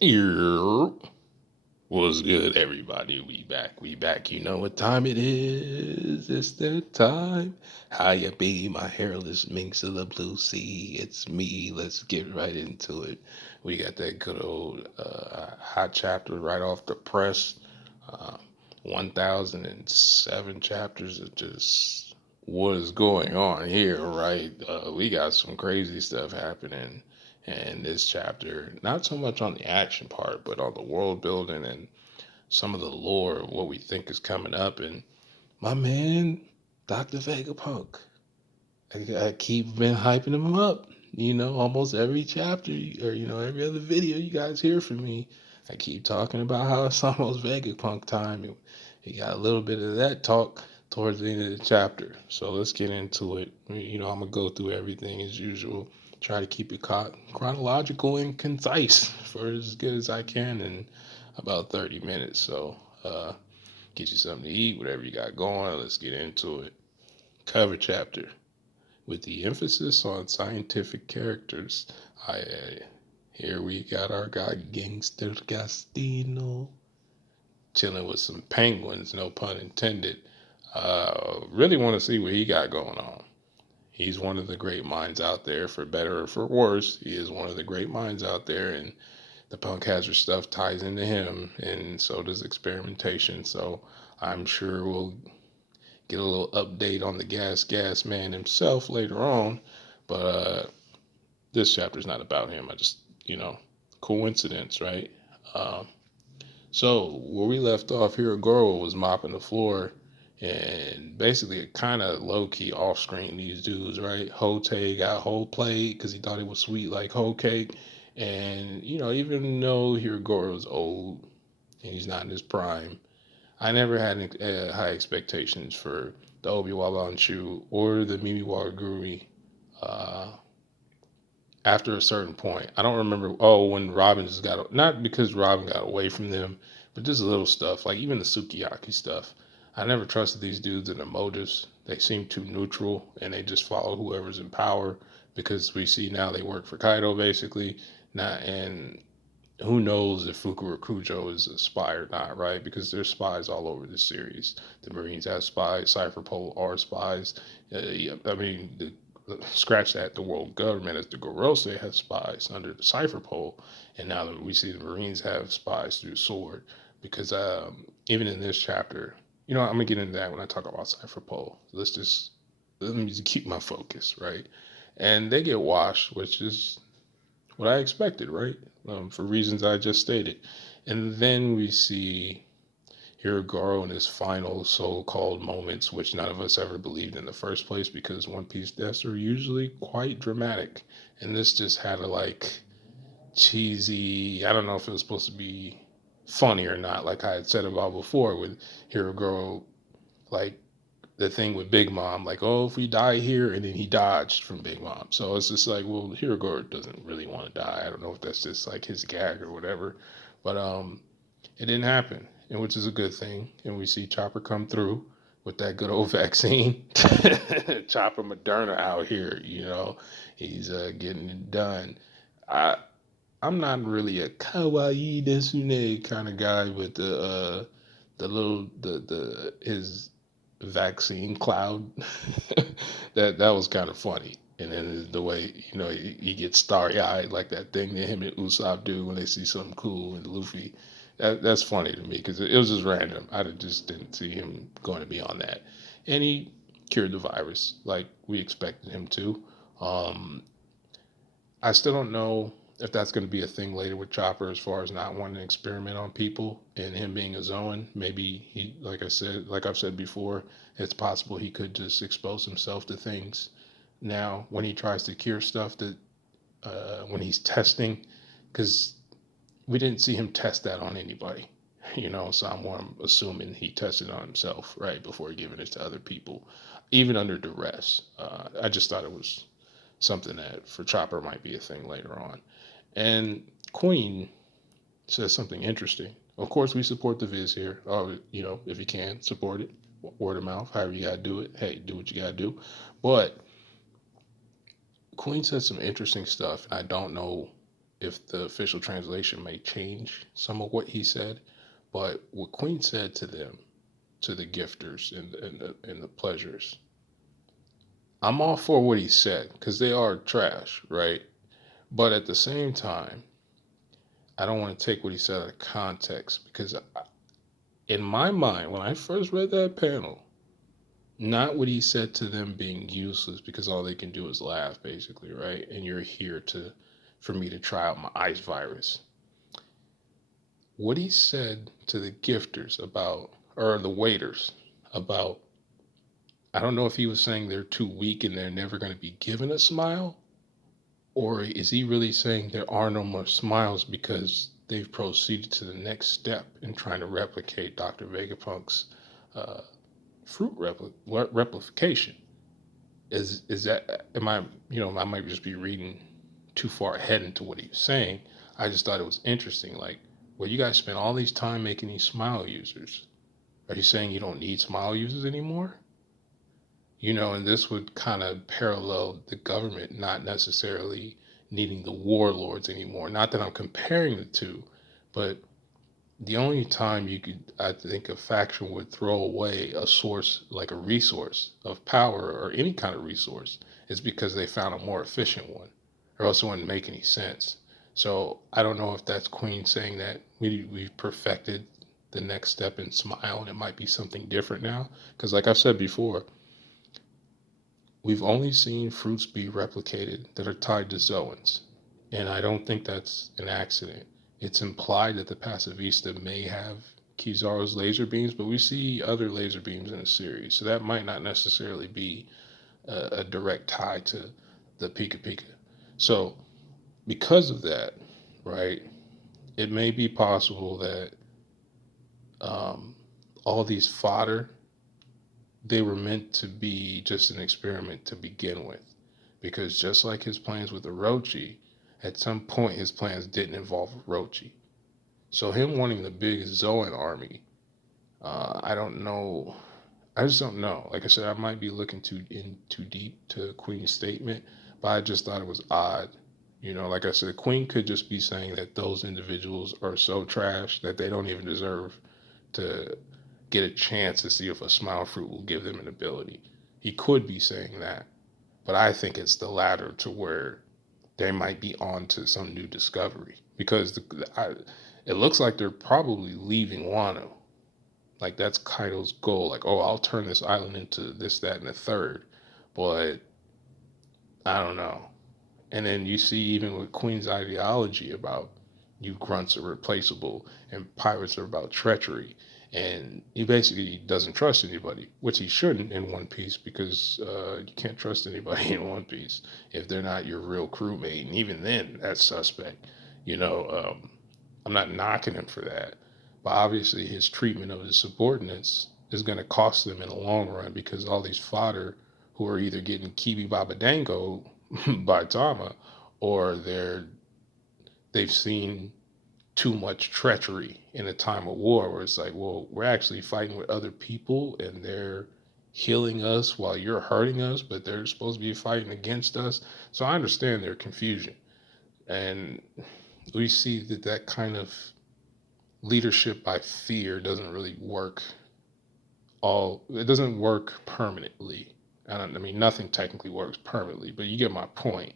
Here. What's good, everybody? We back. You know what time it is. It's that time. How you be, my hairless minx of the blue sea? It's me. Let's get right into it. We got that good old hot chapter right off the press. Uh, 1007 chapters of just what is going on here, right? We got some crazy stuff happening in this chapter. Not so much on the action part, but on the world building and some of the lore of what we think is coming up. And my man, Dr. Vegapunk, I keep been hyping him up. Almost every chapter or every other video you guys hear from me, I keep talking about how it's almost Vegapunk time. And we got a little bit of that talk towards the end of the chapter. So let's get into it. I'm gonna go through everything as usual. Try to keep it chronological and concise for as good as I can in about 30 minutes. So get you something to eat, whatever you got going. Let's get into it. Cover chapter with the emphasis on scientific characters. Here we got our guy Gangster Gastino chilling with some penguins, no pun intended. Really want to see what he got going on. He's one of the great minds out there, for better or for worse. He is one of the great minds out there, and the punk hazard stuff ties into him, and so does experimentation. So I'm sure we'll get a little update on the gas man himself later on. But this chapter is not about him. I just, coincidence, right? Um, so where we left off here, Goro was mopping the floor and basically kind of low key off screen these dudes, right? Hote got whole played because he thought it was sweet like whole cake. And, even though Hiragoro is old and he's not in his prime, I never had high expectations for the Obi-Wan or the Mimiwa Guri uh, after a certain point. I don't remember, when Robin just got, not because Robin got away from them, but just little stuff, like even the Sukiyaki stuff. I never trusted these dudes and their motives. They seem too neutral and they just follow whoever's in power because we see now they work for Kaido basically. Not, and who knows if Fuku or Kujo is a spy or not, right? Because there's spies all over this series. The Marines have spies, Cypher Pole are spies. Yeah, I mean, scratch that, the world government, as the Gorose, has spies under the Cypher Pole. And now that we see the Marines have spies through Sword. Because even in this chapter, I'm going to get into that when I talk about Cypher Pole. Let me just keep my focus, right? And they get washed, which is what I expected, right? For reasons I just stated. And then we see Hiragoro in his final so-called moments, which none of us ever believed in the first place because One Piece deaths are usually quite dramatic. And this just had a cheesy, I don't know if it was supposed to be funny or not, like I had said about before with Hiragoro, like the thing with Big Mom, like, oh, if we die here, and then he dodged from Big Mom. So it's just like, well, Hiragoro doesn't really want to die. I don't know if that's just like his gag or whatever, but it didn't happen, and which is a good thing. And we see Chopper come through with that good old vaccine. Chopper Moderna out here, he's getting it done. I I'm not really a kawaii desune kind of guy, but the little the his vaccine cloud that was kind of funny. And then the way he gets starry eyed like that thing that him and Usopp do when they see something cool and Luffy. That's funny to me because it was just random. I just didn't see him going to be on that, and he cured the virus like we expected him to. Um, I still don't know if that's going to be a thing later with Chopper as far as not wanting to experiment on people and him being a Zoan. Maybe he, like I've said before, it's possible he could just expose himself to things now when he tries to cure stuff that when he's testing, because we didn't see him test that on anybody, so I'm assuming he tested on himself right before giving it to other people, even under duress. I just thought it was something that for Chopper might be a thing later on. And Queen says something interesting. Of course, we support the Viz here. If you can, support it. Word of mouth, however you got to do it. Hey, do what you got to do. But Queen said some interesting stuff, and I don't know if the official translation may change some of what he said. But what Queen said to them, to the gifters and the pleasures, I'm all for what he said because they are trash, right? But at the same time, I don't want to take what he said out of context because in my mind, when I first read that panel, not what he said to them being useless because all they can do is laugh, basically, right? And you're here for me to try out my ice virus. What he said to the gifters about, or the waiters about, I don't know if he was saying they're too weak and they're never going to be given a smile, or is he really saying there are no more smiles because they've proceeded to the next step in trying to replicate Dr. Vegapunk's uh, fruit replication? Is that, am I, I might just be reading too far ahead into what he was saying. I just thought it was interesting. Like, well, you guys spent all these time making these smile users. Are you saying you don't need smile users anymore? And this would kind of parallel the government not necessarily needing the warlords anymore. Not that I'm comparing the two, but the only time you could, I think, a faction would throw away a source, like a resource of power or any kind of resource, is because they found a more efficient one, or else it wouldn't make any sense. So I don't know if that's Queen saying that we've perfected the next step in Smile and it might be something different now. Because like I've said before, we've only seen fruits be replicated that are tied to zoans. And I don't think that's an accident. It's implied that the Pacifista may have Kizaru's laser beams, but we see other laser beams in the series. So that might not necessarily be a direct tie to the Pika Pika. So because of that, right, it may be possible that all these fodder, they were meant to be just an experiment to begin with. Because just like his plans with Orochi, at some point his plans didn't involve Orochi. So him wanting the big Zoan army, I don't know. I just don't know. Like I said, I might be looking too deep to Queen's statement, but I just thought it was odd. Like I said, Queen could just be saying that those individuals are so trash that they don't even deserve to get a chance to see if a smile fruit will give them an ability. He could be saying that, but I think it's the latter, to where they might be on to some new discovery because it looks like they're probably leaving Wano. Like that's Kaido's goal. Like, oh, I'll turn this island into this, that, and the third. But I don't know. And then you see even with Queen's ideology about you grunts are replaceable and pirates are about treachery. And he basically doesn't trust anybody, which he shouldn't in One Piece because you can't trust anybody in One Piece if they're not your real crewmate. And even then, that's suspect. I'm not knocking him for that. But obviously, his treatment of his subordinates is going to cost them in the long run because all these fodder who are either getting Kibi Baba Dango by Tama or they've seen too much treachery in a time of war where it's like, well, we're actually fighting with other people and they're healing us while you're hurting us, but they're supposed to be fighting against us. So I understand their confusion. And we see that kind of leadership by fear doesn't really work. It doesn't work permanently. I mean, nothing technically works permanently, but you get my point.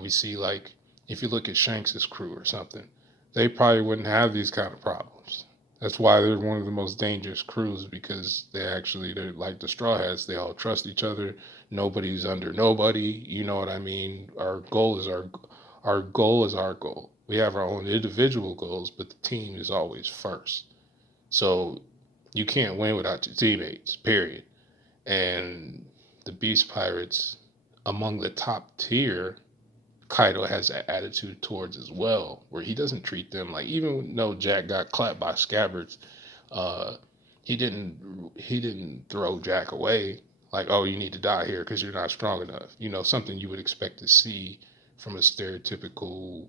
We see, like, if you look at Shanks's crew or something, they probably wouldn't have these kind of problems. That's why they're one of the most dangerous crews, because they're like the Straw Hats. They all trust each other. Nobody's under nobody. You know what I mean? Our goal is our goal. We have our own individual goals, but the team is always first. So you can't win without your teammates, period. And the Beast Pirates, among the top tier, Kaido has that attitude towards as well, where he doesn't treat them like, even though Jack got clapped by Scabbards, uh, he didn't throw Jack away like, oh, you need to die here because you're not strong enough. Something you would expect to see from a stereotypical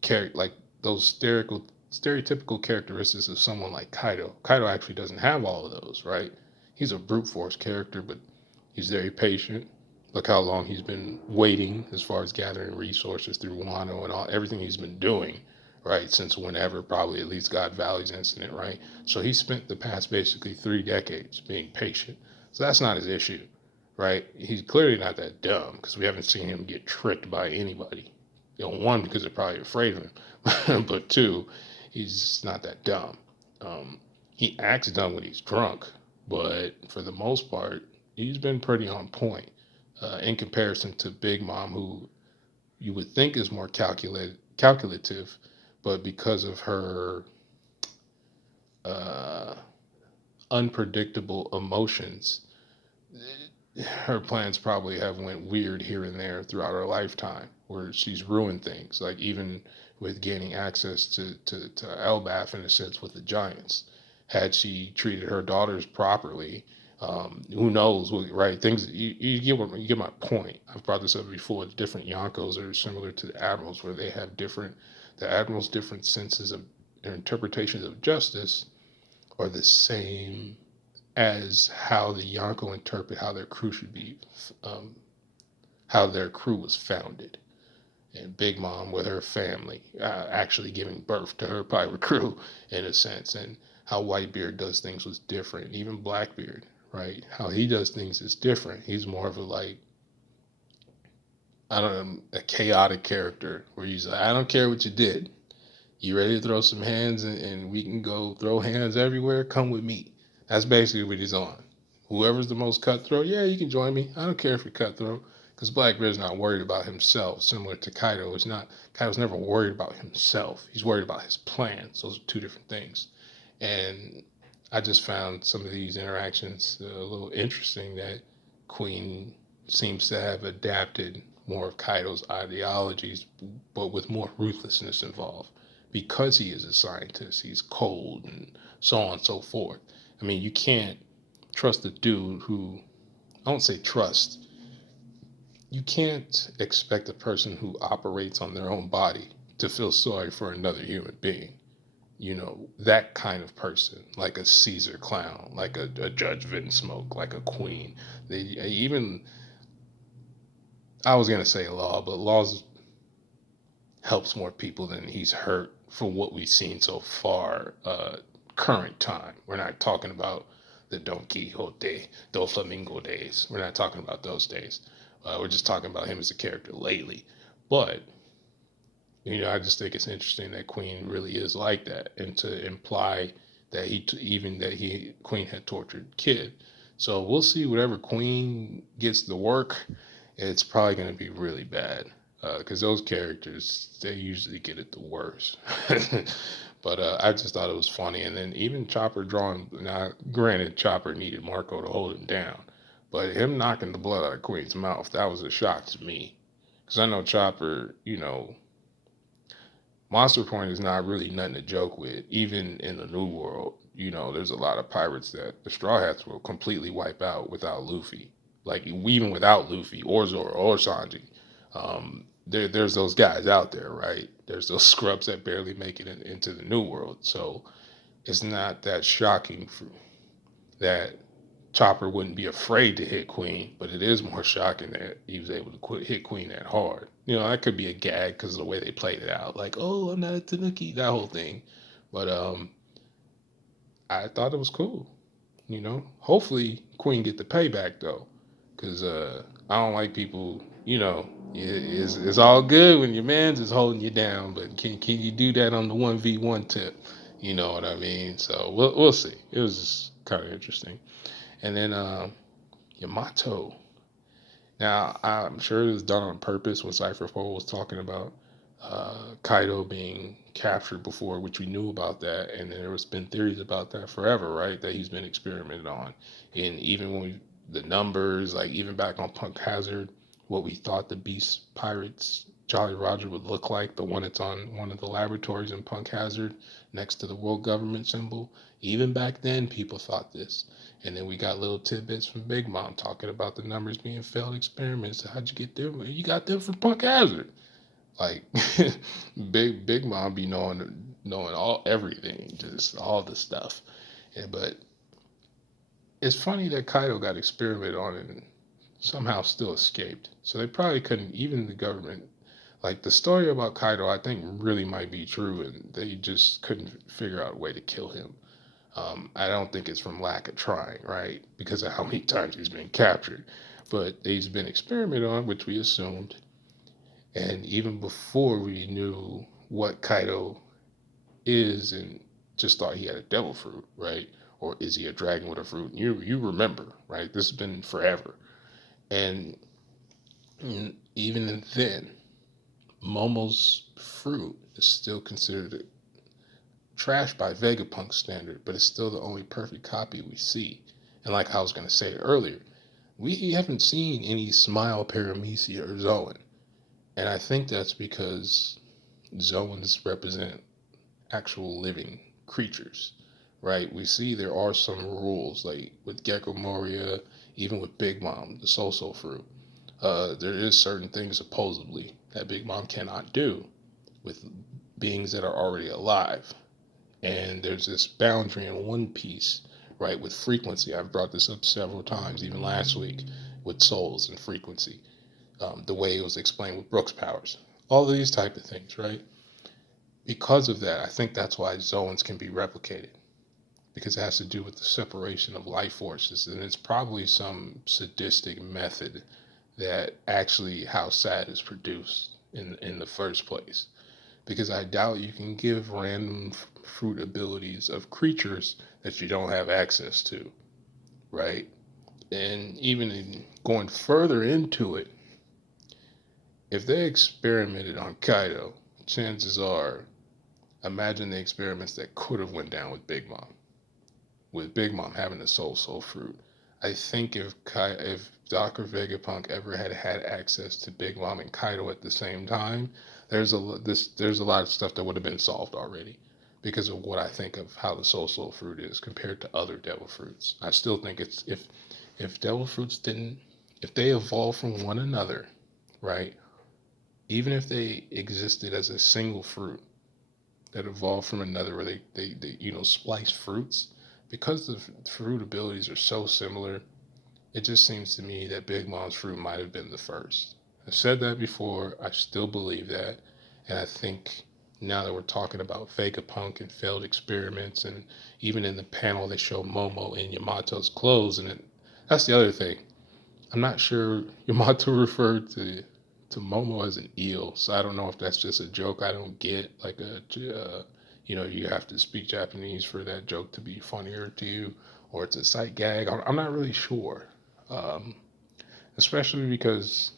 character, like those stereotypical characteristics of someone like Kaido. Kaido actually doesn't have all of those, right? He's a brute force character, but he's very patient. Look how long he's been waiting as far as gathering resources through Wano and all everything he's been doing, right? Since whenever, probably at least God Valley's incident, right? So he spent the past basically 3 decades being patient. So that's not his issue, right? He's clearly not that dumb because we haven't seen him get tricked by anybody. One, because they're probably afraid of him, but two, he's just not that dumb. He acts dumb when he's drunk, but for the most part, he's been pretty on point in comparison to Big Mom, who you would think is more calculative, but because of her uh, unpredictable emotions, her plans probably have went weird here and there throughout her lifetime, where she's ruined things, like even with gaining access to Elbaf in a sense with the Giants. Had she treated her daughters properly, who knows, right? Things you get my point. I've brought this up before. The different Yonkos are similar to the Admirals, where they have the Admirals' different senses of their interpretations of justice are the same as how the Yonko interpret how their crew should be, um, how their crew was founded. And Big Mom with her family, actually giving birth to her pirate crew in a sense, and how Whitebeard does things was different. Even Blackbeard, right? How he does things is different. He's more of a like, I don't know, a chaotic character where he's like, I don't care what you did. You ready to throw some hands and we can go throw hands everywhere? Come with me. That's basically what he's on. Whoever's the most cutthroat, yeah, you can join me. I don't care if you're cutthroat. Because Blackbeard's not worried about himself, similar to Kaido. Kaido's never worried about himself. He's worried about his plans. Those are two different things. And I just found some of these interactions a little interesting that Queen seems to have adapted more of Kaido's ideologies, but with more ruthlessness involved because he is a scientist. He's cold and so on and so forth. I mean, you can't trust a dude who, I don't say trust, you can't expect a person who operates on their own body to feel sorry for another human being. That kind of person, like a Caesar clown, like a Judge Vinsmoke, like a Queen. They even, I was gonna say Law, but Law's helps more people than he's hurt from what we've seen so far. Current time, we're not talking about the Don Quixote, Doflamingo days. We're not talking about those days. We're just talking about him as a character lately. But I just think it's interesting that Queen really is like that, and to imply that Queen had tortured Kid. So we'll see. Whatever Queen gets to work, it's probably going to be really bad because those characters, they usually get it the worst. But I just thought it was funny, and then even Chopper drawing. Now, granted, Chopper needed Marco to hold him down, but him knocking the blood out of Queen's mouth, that was a shock to me, because I know Chopper, Monster Point is not really nothing to joke with. Even in the New World, there's a lot of pirates that the Straw Hats will completely wipe out without Luffy. Like, even without Luffy or Zoro or Sanji. There's those guys out there, right? There's those scrubs that barely make it into the New World. So it's not that shocking that Chopper wouldn't be afraid to hit Queen, but it is more shocking that he was able to hit Queen that hard. That could be a gag because of the way they played it out. Like, oh, I'm not a Tanuki, that whole thing. But I thought it was cool. Hopefully Queen get the payback though, because I don't like people. It's all good when your man's is holding you down, but can you do that on the 1v1 tip? You know what I mean? So we'll see. It was just kind of interesting. And then Yamato. Now, I'm sure it was done on purpose when Cypher 4 was talking about Kaido being captured before, which we knew about that. And there's been theories about that forever, right? That he's been experimented on. And even when the numbers, like even back on Punk Hazard, what we thought the Beast Pirates Jolly Roger would look like, the one that's on one of the laboratories in Punk Hazard next to the world government symbol. Even back then, people thought this. And then we got little tidbits from Big Mom talking about the numbers being failed experiments. How'd you get them? You got them from Punk Hazard. Like Big Mom be knowing all everything, just all the stuff. But it's funny that Kaido got experimented on somehow still escaped. So they probably couldn't, even the government, like the story about Kaido, I think really might be true, and they just couldn't figure out a way to kill him. I don't think it's from lack of trying, right? Because of how many times he's been captured. But he's been experimented on, which we assumed. And even before we knew what Kaido is and just thought he had a devil fruit, right? Or is he a dragon with a fruit? You remember, right? This has been forever. And even then, Momo's fruit is still considered trash by Vegapunk standard, but it's still the only perfect copy we see. And like I was going to say earlier, we haven't seen any Smile Paramecia or Zoan. And I think that's because Zoans represent actual living creatures, right? We see there are some rules, like with Gecko Moria, even with Big Mom, the Soul fruit. There is certain things supposedly that Big Mom cannot do with beings that are already alive. And there's this boundary in One Piece, right, with frequency. I've brought this up several times, even last week, with souls and frequency. The way it was explained with Brooks powers, all of these type of things, right? Because of that, I think that's why Zoans can be replicated, because it has to do with the separation of life forces, and it's probably some sadistic method that actually how sad is produced in the first place. Because I doubt you can give random fruit abilities of creatures that you don't have access to, right? And even going further into it, if they experimented on Kaido, chances are, imagine the experiments that could have went down with Big Mom. With Big Mom having the soul fruit, I think if Dr. Vegapunk ever had access to Big Mom and Kaido at the same time, there's a lot of stuff that would have been solved already, because of what I think of how the soul fruit is compared to other devil fruits. I still think it's if devil fruits didn't, if they evolved from one another, right? Even if they existed as a single fruit that evolved from another, where they splice fruits, because the fruit abilities are so similar, it just seems to me that Big Mom's fruit might have been the first. I've said that before. I still believe that. And I think now that we're talking about Vegapunk and failed experiments, and even in the panel they show Momo in Yamato's clothes, and that's the other thing. I'm not sure Yamato referred to Momo as an eel, so I don't know if that's just a joke I don't get, like you have to speak Japanese for that joke to be funnier to you, or it's a sight gag. I'm not really sure, um, especially because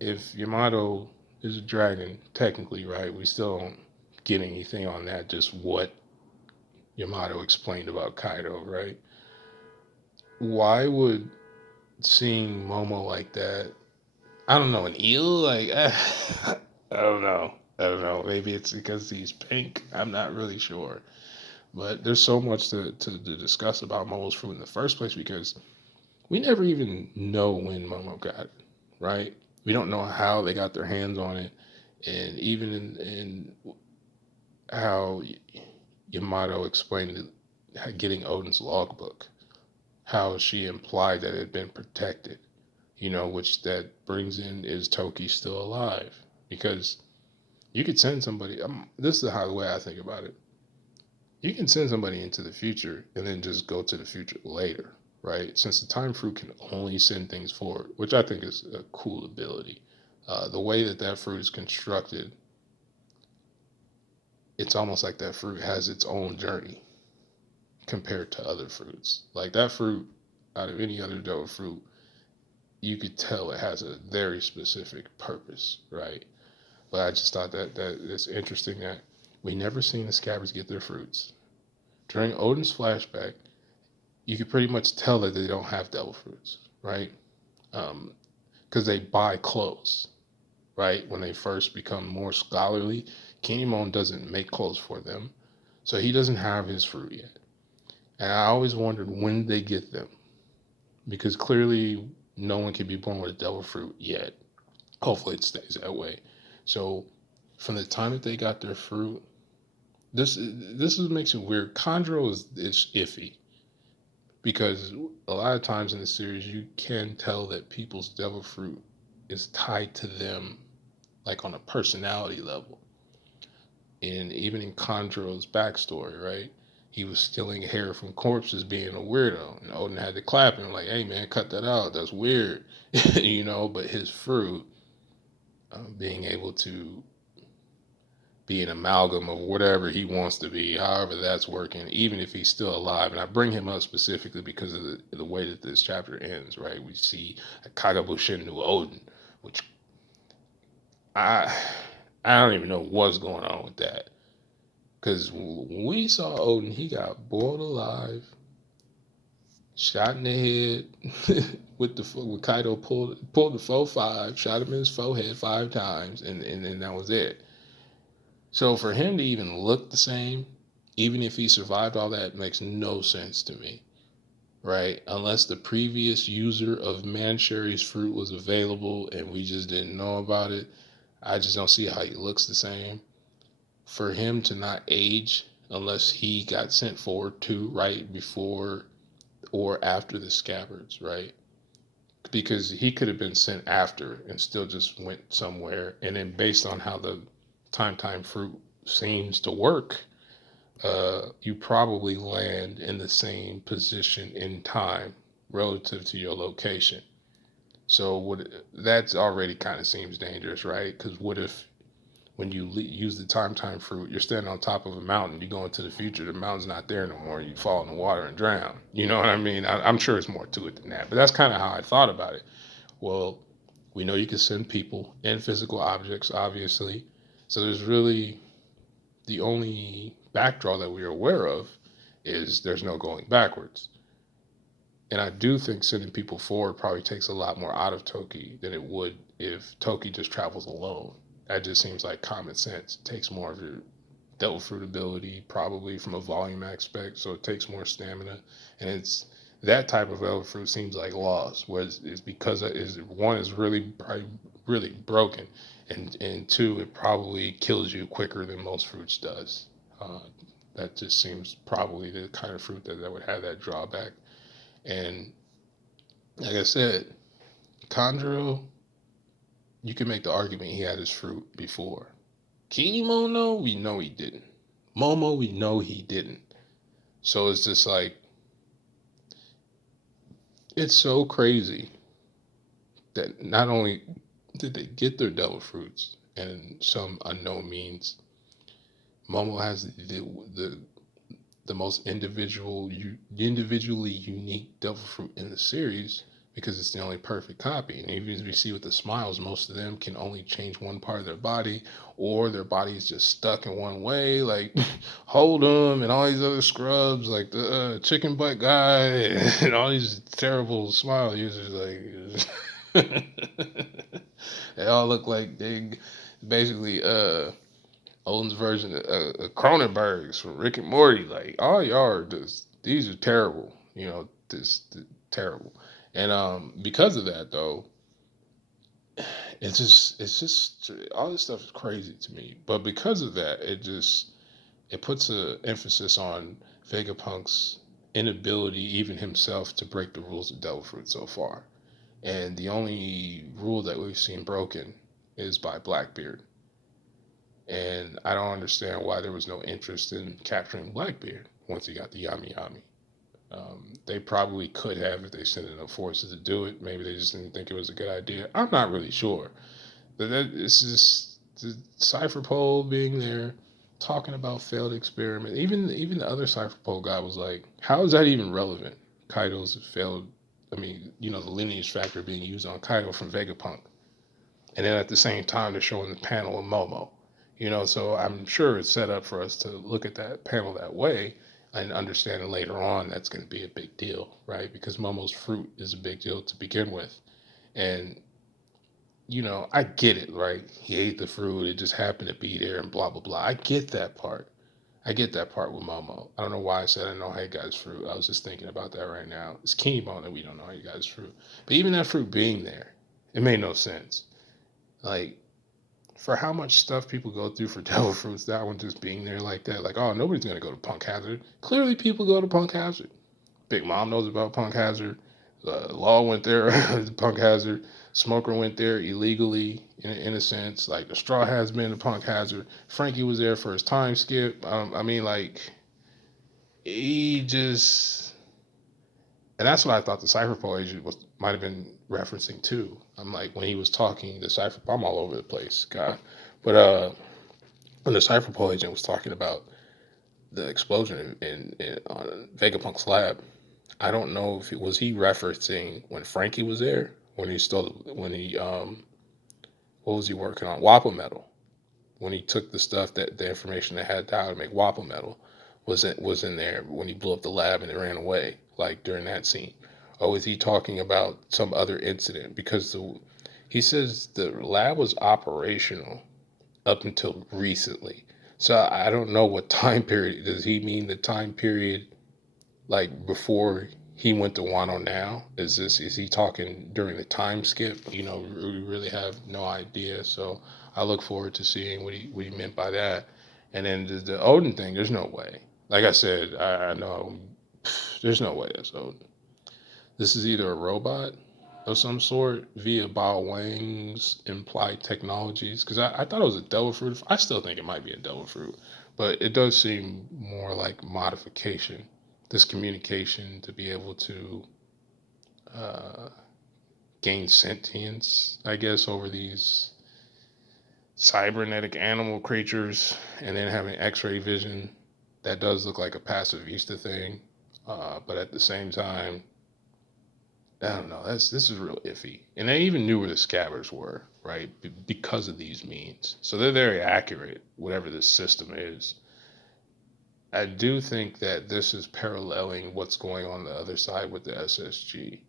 if Yamato is a dragon, technically, right, we still don't get anything on that, just what Yamato explained about Kaido, right? Why would seeing Momo like that, I don't know, an eel? Like, I don't know. I don't know. Maybe it's because he's pink. I'm not really sure. But there's so much to discuss about Momo's fruit in the first place, because we never even know when Momo got it, right? We don't know how they got their hands on it. And even in how Yamato explained it, getting Odin's logbook, how she implied that it had been protected, which that brings in, is Toki still alive? Because you could send somebody, this is the way I think about it. You can send somebody into the future and then just go to the future later, right? Since the time fruit can only send things forward, which I think is a cool ability. The way that fruit is constructed, it's almost like that fruit has its own journey compared to other fruits. Like that fruit, out of any other devil fruit, you could tell it has a very specific purpose, right? But I just thought that it's interesting that we never seen the scabbards get their fruits. During Odin's flashback, you could pretty much tell that they don't have devil fruits, right? Because they buy clothes, right? When they first become more scholarly, Kinemon doesn't make clothes for them, so he doesn't have his fruit yet. And I always wondered when they get them, because clearly no one can be born with a devil fruit yet. Hopefully it stays that way. So from the time that they got their fruit, this makes it weird. Chondro is iffy. because a lot of times in the series you can tell that people's devil fruit is tied to them, like on a personality level. And even in Chondro's backstory, right? He was stealing hair from corpses, being a weirdo, and Odin had to clap him like, "Hey man, cut that out. That's weird," But his fruit, being able to be an amalgam of whatever he wants to be, however that's working, even if he's still alive. And I bring him up specifically because of the way that this chapter ends, right? We see a Kagabushin to Odin, which I I don't even know what's going on with that. Because when we saw Odin, he got boiled alive, shot in the head with Kaido pulled the 4-5, shot him in his forehead 5 times, and that was it. So for him to even look the same, even if he survived all that, makes no sense to me, right? Unless the previous user of Manchuri's fruit was available and we just didn't know about it, I just don't see how he looks the same. For him to not age unless he got sent forward to right before or after the scabbards, right? Because he could have been sent after and still just went somewhere. And then based on how the time fruit seems to work, you probably land in the same position in time relative to your location. So that's already kind of seems dangerous, right? Because what if when you use the time fruit, you're standing on top of a mountain, you go into the future, the mountain's not there no more, you fall in the water and drown. You know what I mean? I'm sure it's more to it than that, but that's kind of how I thought about it. Well, we know you can send people and physical objects, obviously. So there's really the only backdraw that we're aware of is there's no going backwards. And I do think sending people forward probably takes a lot more out of Toki than it would if Toki just travels alone. That just seems like common sense. It takes more of your devil fruit ability, probably from a volume aspect, so it takes more stamina. And it's that type of devil fruit seems like loss, whereas it's because one is really broken, and two, it probably kills you quicker than most fruits does. Uh, that just seems probably the kind of fruit that would have that drawback. And like I said, Chondro, you can make the argument he had his fruit before. Kinemono, we know he didn't. Momo, we know he didn't. So it's just like, it's so crazy that not only did they get their devil fruits and some unknown means, Momo has the most individually unique devil fruit in the series because it's the only perfect copy. And even as we see with the smiles, most of them can only change one part of their body, or their body is just stuck in one way, like hold them and all these other scrubs, like the chicken butt guy and all these terrible smile users, like they all look like they basically Odin's version of Cronenberg's from Rick and Morty. Like all y'all are just, these are terrible. Terrible. And because of that though, it's just all this stuff is crazy to me. But because of that, it puts an emphasis on Vegapunk's inability, even himself, to break the rules of Devil Fruit so far. And the only rule that we've seen broken is by Blackbeard. And I don't understand why there was no interest in capturing Blackbeard once he got the Yami Yami. They probably could have if they sent enough forces to do it. Maybe they just didn't think it was a good idea. I'm not really sure. But it's just the Cypher Pole being there, talking about failed experiment. Even the other Cypher Pole guy was like, "How is that even relevant?" Kaido's failed. I mean, the lineage factor being used on Kaido from Vegapunk, and then at the same time they're showing the panel of Momo. So I'm sure it's set up for us to look at that panel that way and understanding later on that's going to be a big deal, right? Because Momo's fruit is a big deal to begin with. And, I get it, right? He ate the fruit, it just happened to be there and blah, blah, blah. I get that part. I get that part with Momo. I don't know why I said I know how he got his fruit. I was just thinking about that right now. It's Kinemon that we don't know how he got his fruit. But even that fruit being there, it made no sense. Like, for how much stuff people go through for devil fruits, that one just being there like that, like, oh, nobody's gonna go to Punk Hazard. Clearly, people go to Punk Hazard Big Mom knows about Punk Hazard. Law went there, Punk Hazard. Smoker went there illegally, in a sense. Like the Straw has been a Punk Hazard. Frankie was there for his time skip. I mean, like he just, and that's what I thought the Cypherpole agent might have been referencing too. I'm like when he was talking, the Cypher, I'm all over the place, God. But when the Cypherpole agent was talking about the explosion on Vegapunk's lab, I don't know if was he referencing when Frankie was there, when he what was he working on? Wapple metal. When he took the stuff that the information that had how to make Wapple metal was in there when he blew up the lab and it ran away, like during that scene. Or was he talking about some other incident? Because he says the lab was operational up until recently. So I don't know what time period. Does he mean the time period like before he went to Wano now? Is he talking during the time skip? You know, we really have no idea. So I look forward to seeing what he meant by that. And then the Odin thing, there's no way. Like I said, I know there's no way that's Odin. This is either a robot of some sort via Bao Wang's implied technologies. Because I thought it was a devil fruit. I still think it might be a devil fruit. But it does seem more like modification. This communication to be able to uh, gain sentience, I guess, over these cybernetic animal creatures, and then having X-ray vision. That does look like a pacifista thing, but at the same time, I don't know. This is real iffy, and they even knew where the scabbers were, right? Because of these means, so they're very accurate. Whatever this system is, I do think that this is paralleling what's going on the other side with the SSG.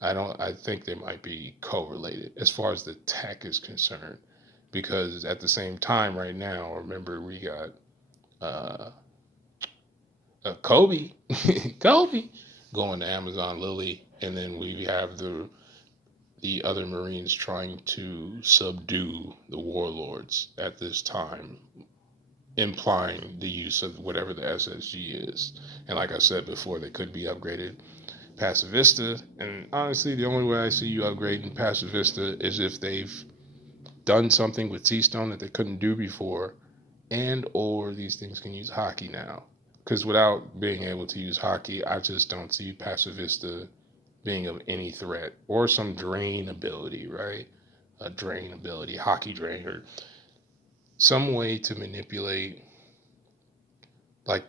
I think they might be correlated as far as the tech is concerned, because at the same time, right now, remember we got uh, Kobe, Kobe going to Amazon Lily, and then we have the other Marines trying to subdue the warlords at this time, implying the use of whatever the SSG is. And like I said before, they could be upgraded Pacifista. And honestly, the only way I see you upgrading Pacifista is if they've done something with T-Stone that they couldn't do before, and or these things can use hockey now. Because without being able to use hockey, I just don't see Pacifista being of any threat, or some drain ability, right? A drain ability, hockey drain, or some way to manipulate like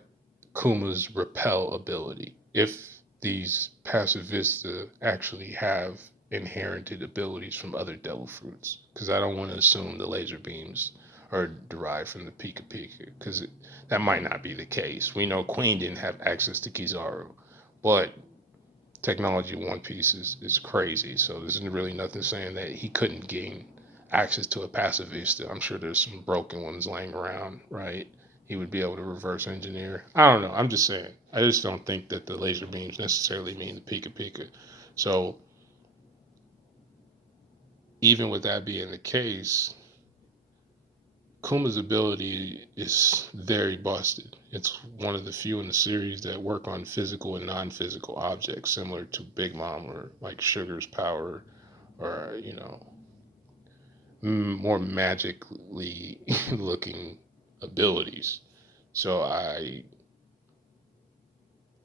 Kuma's repel ability. If these Pacifista actually have inherited abilities from other devil fruits, because I don't want to assume the laser beams are derived from the Pika Pika, because that might not be the case. We know Queen didn't have access to Kizaru, but technology in One Piece is crazy. So there's really nothing saying that he couldn't gain access to a pacifista. I'm sure there's some broken ones laying around, right? He would be able to reverse engineer. I don't know. I'm just saying. I just don't think that the laser beams necessarily mean the Pika Pika. So even with that being the case, Kuma's ability is very busted. It's one of the few in the series that work on physical and non-physical objects, similar to Big Mom or like Sugar's power, or more magically looking abilities. So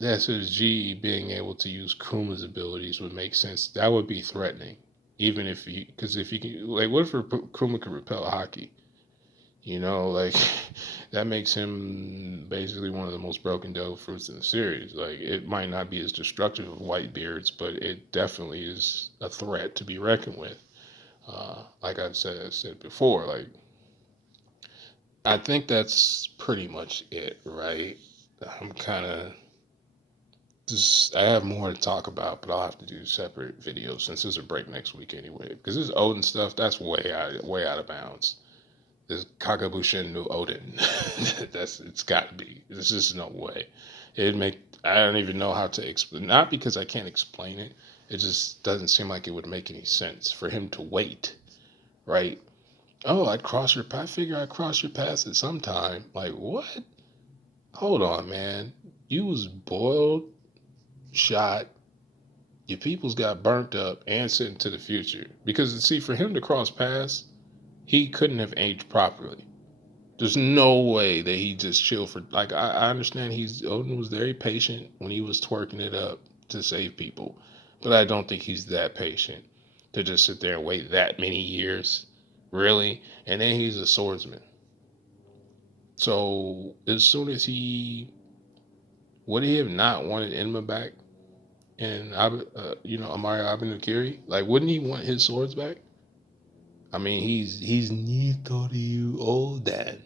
the SSG being able to use Kuma's abilities would make sense. That would be threatening, even if you, because if you can, like, what if Kuma could repel hockey? Like that makes him basically one of the most broken devil fruits in the series. Like it might not be as destructive of Whitebeards, but it definitely is a threat to be reckoned with. Like I've said before, like I think that's pretty much it, right? I'm kind of just I have more to talk about, but I'll have to do separate videos since there's a break next week anyway. Because this Odin stuff, that's way out of bounds. This Kakabushin no Odin. It's got to be. There's just no way. I don't even know how to explain. Not because I can't explain it. It just doesn't seem like it would make any sense for him to wait, right? Oh, I'd cross your path. I figure I'd cross your path at some time. Like what? Hold on, man. You was boiled shot, your peoples got burnt up and sent into the future. Because, see, for him to cross paths, he couldn't have aged properly. There's no way that he just chilled for, like, I understand Odin was very patient when he was twerking it up to save people, but I don't think he's that patient to just sit there and wait that many years, really. And then he's a swordsman. So as soon as would he have not wanted Enma back and Amari Abenukiri? Like, wouldn't he want his swords back? I mean, he's near thought of you old dad.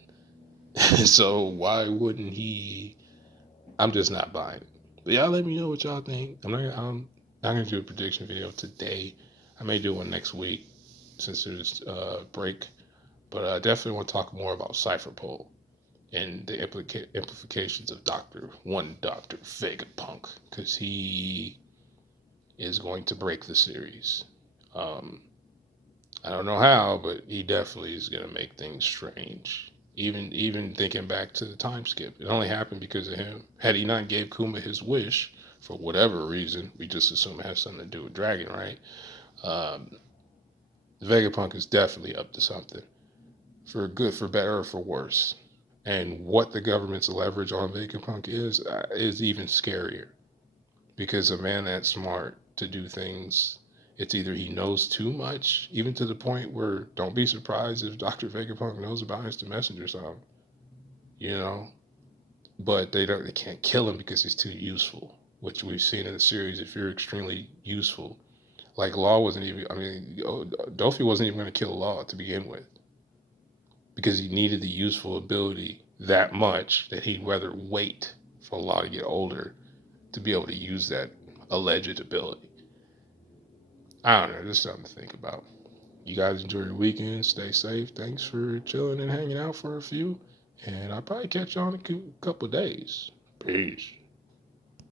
So why wouldn't he? I'm just not buying it. But y'all let me know what y'all think. I'm not gonna do a prediction video today. I may do one next week since there's a break. But I definitely want to talk more about Cypherpole and the implications of Dr. Vegapunk, because he is going to break the series. Um, I don't know how, but he definitely is going to make things strange. Even thinking back to the time skip, it only happened because of him. Had he not gave Kuma his wish for whatever reason, we just assume it has something to do with Dragon, right? Um, Vegapunk is definitely up to something, for good, for better, or for worse. And what the government's leverage on Vegapunk is even scarier, because a man that smart to do things, it's either he knows too much, even to the point where don't be surprised if Dr. Vegapunk knows about instant messenger or something, you know. But they can't kill him because he's too useful, which we've seen in the series. If you're extremely useful, like Law wasn't even. I mean, Dofi wasn't even going to kill Law to begin with, because he needed the useful ability that much that he'd rather wait for Law to get older to be able to use that alleged ability. I don't know, just something to think about. You guys enjoy your weekend. Stay safe. Thanks for chilling and hanging out for a few. And I'll probably catch you on a couple days. Peace.